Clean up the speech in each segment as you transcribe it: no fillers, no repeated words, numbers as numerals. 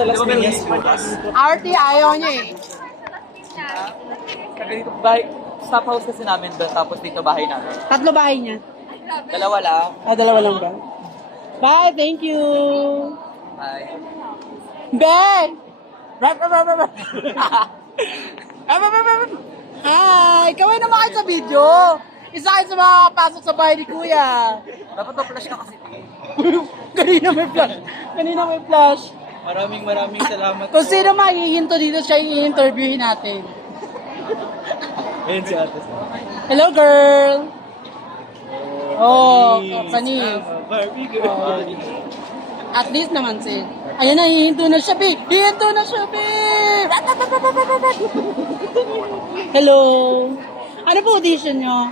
sa Las Piñas bukas. Artie, ayaw niya eh. Dito bahay, stop house kasi namin doon, tapos dito bahay namin. 3 bahay niya. Dalawa lang. Ah, 2 lang ba? Bye, thank you. Ay. Ben! Hi! Kaway naman kayo sa video. Isa kayo sa mga pasok sa bahay ni Kuya. Dapat na-flash ka kasi. Kanina may flash. Kanina may flash. Maraming salamat. Kung sino mahihinto dito, siya yung i-interviewin natin. Ayun si ate. Hello, girl! Oh, Kapani. Barbie girl. At least naman si. Ayun na, hihinto na siya, babe. Hihinto na siya, babe. Hello. Ano po audition nyo?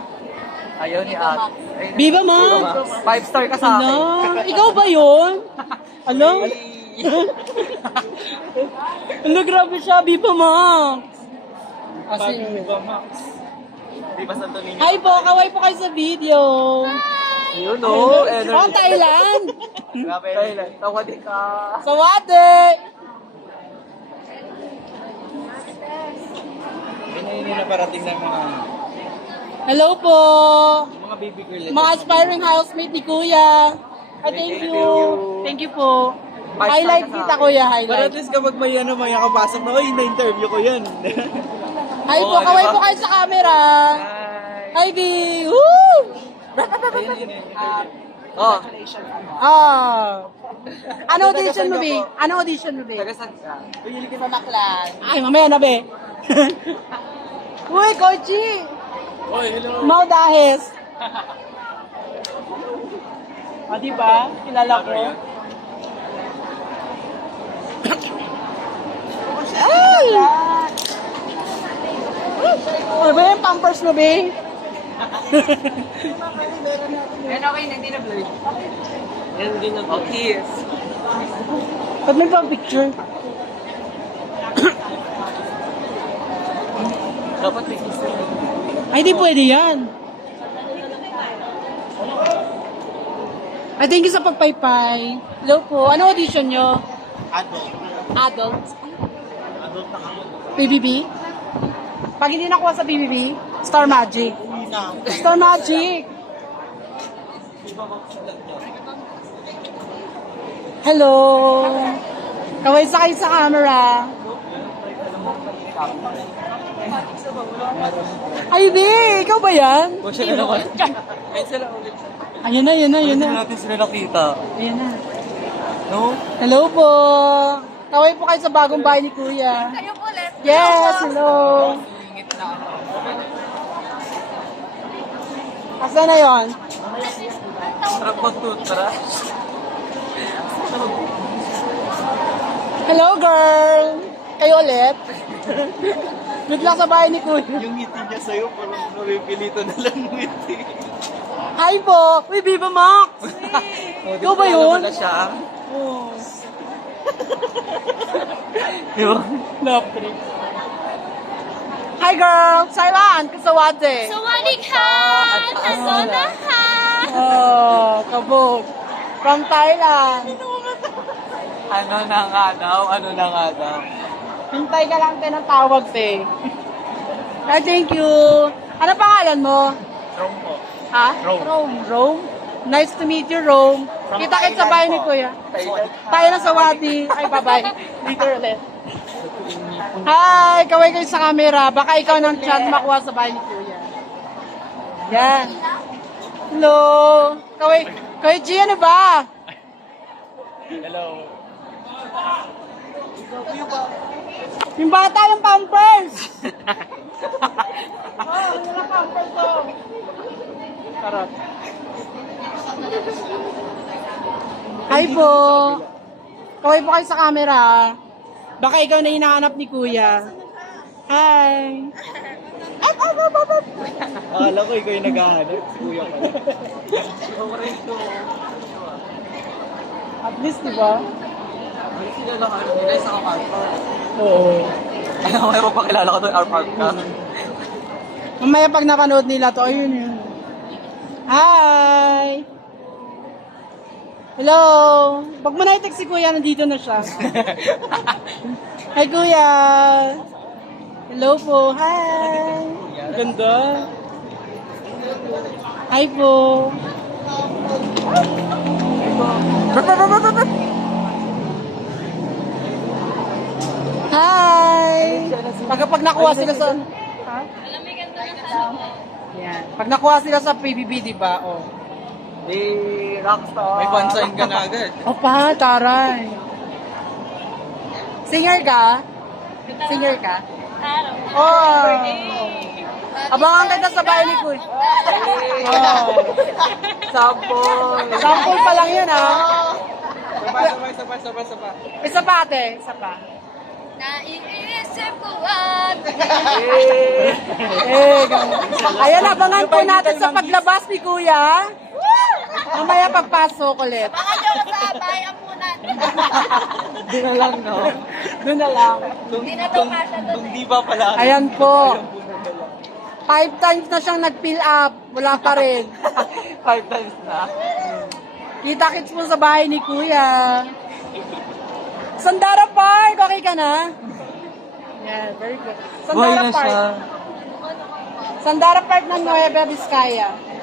Ayaw ni Ate. Viva Max. 5-star ka sa akin. Ano? Ikaw ba yun? Ano? Ano, grabe siya. Viva Max. Kasi, Viva Max. Di ba Santo Niño? hi po, kaway po kayo sa video. You know, Oh, Thailand. Grabe. Thailand. Tawadi ka. Sawate. Yun na parating ng mga Hello po. baby girl. Mga aspiring housemate ni Kuya. Ay, thank you. Thank you po. Highlight kita, Kuya. Para at Highlight. least kapag may nakapasok na, oy, na-interview ko yan. Hi po, Oo, kaway diba? po kayo sa camera. Hi. Hi, B. Woo! Oh, Ah. Ano audition mo, B? Ano audition mo, B? tagasan ka. Pili kita maklan. Ay, mamaya na, be. Uy, Kochi! Oy, hello. Mau Dahes. Ah, di ba? Kilala ko. Ay! Ano ba yung pampers mo, be? Yan okay, hindi na blurry. Yan, hindi na blurry. Okay. Ba't may pang picture? Dapat may kiss. Ay, di pwede yan. Ay, thank you sa pagpaypay. Hello po. Ano audition nyo? Adult. Adult? Adult na ako. BBB? Pag hindi nakuha sa BBB, Star Magic. Star Magic! Hello! Kaway sa kayo sa camera. Ay, di! Ikaw ba yan? O siya na naman. Ayun sila ulit. Ayun na, ayun na, ayun Hindi na. natin sila nakita. Ayun na. No? Hello po! Kaway po kayo sa bagong bahay ni Kuya. Kayo ulit. Yes, hello! Ingit na ano. Asa na yon? Sarap mag-toothbrush. Hello, girl! Kayo ulit? Good luck sa bahay ni Kuya. Yung ngiti niya sa'yo, parang naripilito na lang ngiti. Hi po! Uy, Viva Max! Ikaw ba yun? Alam mo na siya. Oh. Yun. Love trip. Hi, girl! Saiwan! Kasawate! สวัสดีค่ะทัศนนะคะ Oh, kabog. From Thailand. Ano na nga daw? Ano na nga daw? Hintay ka lang tayo ng tawag, te. Ay, thank you. Ano pangalan mo? Rome po. Ha? Rome. Rome? Nice to meet you, Rome. From Kita-kits sa Thailand bahay ni po. Kuya. Thailand. Tayo na sa Wati. Ay, bye-bye. Later ulit. Hi! Kaway kayo sa camera. Baka ikaw ng chat makuha sa bahay ni Kuya. Yan. Hello! Kaway, G, ano ba? Hello. Yung bata yung pampers! Oh, yun ang pampers ko. Charot. Hi po! Kaway po kayo sa camera. Baka ikaw na hinahanap ni Kuya. Hi! Akala ko ikaw yung naghahanap. Si kuya ko. At least, di ba? Hindi sila lang ano nila sa car park. Oo. Ayaw mo pa pakilala ko doon, car park ka. Mamaya pag napanood nila to, ayun yun. Hi! Hello! Pag mo na-text si Kuya, nandito na siya. Hi, Kuya! Hello po, hi! Ganda! Hi po! Hi! Pag nakuha sila sa... Ha? Yan. Pag nakuha sila sa PBB, di ba? Oh. Rockstar. May fansign ka na agad. Opa, taray. Singer ka? Singer ka? Oh. Abangan kita sa bahay ni Kuy. Oh. Sample. Sample pa lang yun, ha? Sabay. Isa pa, ate. Isa pa. Naiisip ko at Ayan, abangan po natin sa paglabas ni Kuya. Mamaya pagpasok ulit. baka nyo sa bayamunan. Doon na lang, no? Doon na lang. Hindi na to kasha doon Kung di ba pala. Ayan po. 5 times na siyang nag-fill up. Wala pa rin. 5 times na. Kita-kits mo sa bahay ni Kuya. Sandara Park, okay ka na? Yeah, very good. Buhay Sandara na Park. siya. Sandara Park ng Nueva Vizcaya.